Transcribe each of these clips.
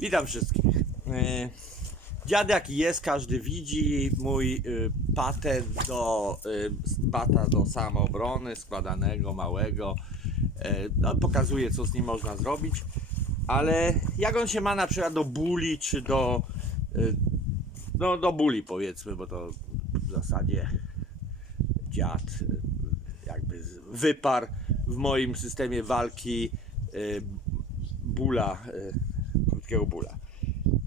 Witam wszystkich. E, Dziad jaki jest, każdy widzi. Mój y, patent do y, bata do samoobrony, składanego, małego. E, No, pokazuje, co z nim można zrobić. Ale jak on się ma na przykład do buli, czy do. y, No, do buli powiedzmy, bo to w zasadzie dziad y, jakby wyparł w moim systemie walki y, bóla, krótkiego bóla.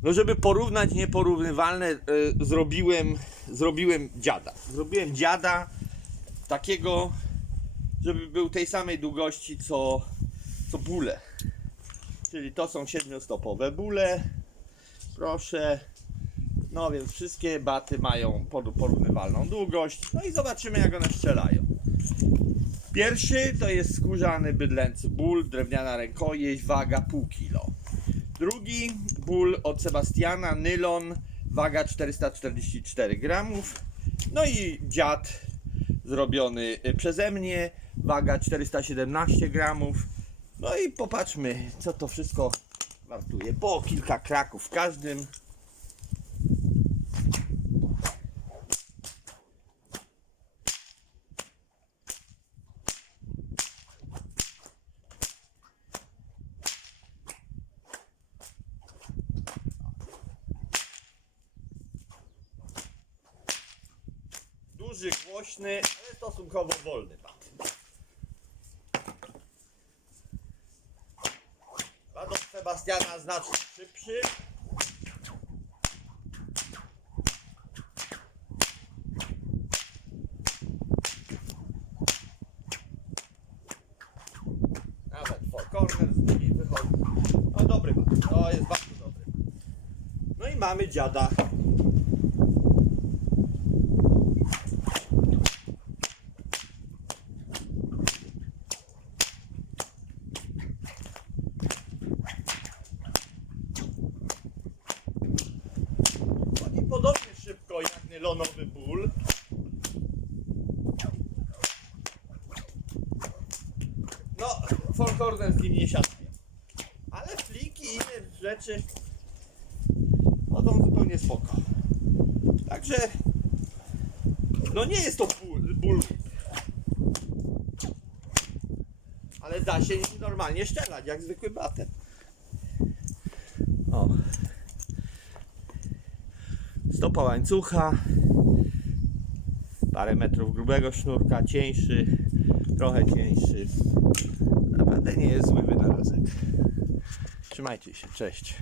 No żeby porównać nieporównywalne, y, zrobiłem, zrobiłem dziada. Zrobiłem dziada takiego, żeby był tej samej długości co, co bóle. Czyli to są siedmiostopowe bóle. Proszę. No więc wszystkie baty mają por- porównywalną długość. No i zobaczymy jak one strzelają. Pierwszy to jest skórzany bydlęcy ból, drewniana rękojeść, waga pół kilo. Drugi ból od Sebastiana, nylon, waga 444 gramów. No i dziad zrobiony y, przeze mnie, waga 417 gramów. No i popatrzmy, co to wszystko wartuje. Po kilka kraków w każdym. Duży, głośny, ale stosunkowo wolny bat. Bat od Sebastiana znacznie szybszy. Nawet corner z nimi wychodzi. No dobry bat, to jest bardzo dobry. No i mamy dziada nylonowy ból. No, four corner z nim nie siadają. Ale fliki i inne rzeczy chodzą zupełnie spoko. Także no nie jest to ból, ból ale da się normalnie strzelać jak zwykły batem. O stopa łańcucha, parę metrów grubego sznurka, cieńszy, trochę cieńszy. Naprawdę nie jest zły wynalazek. Trzymajcie się, cześć.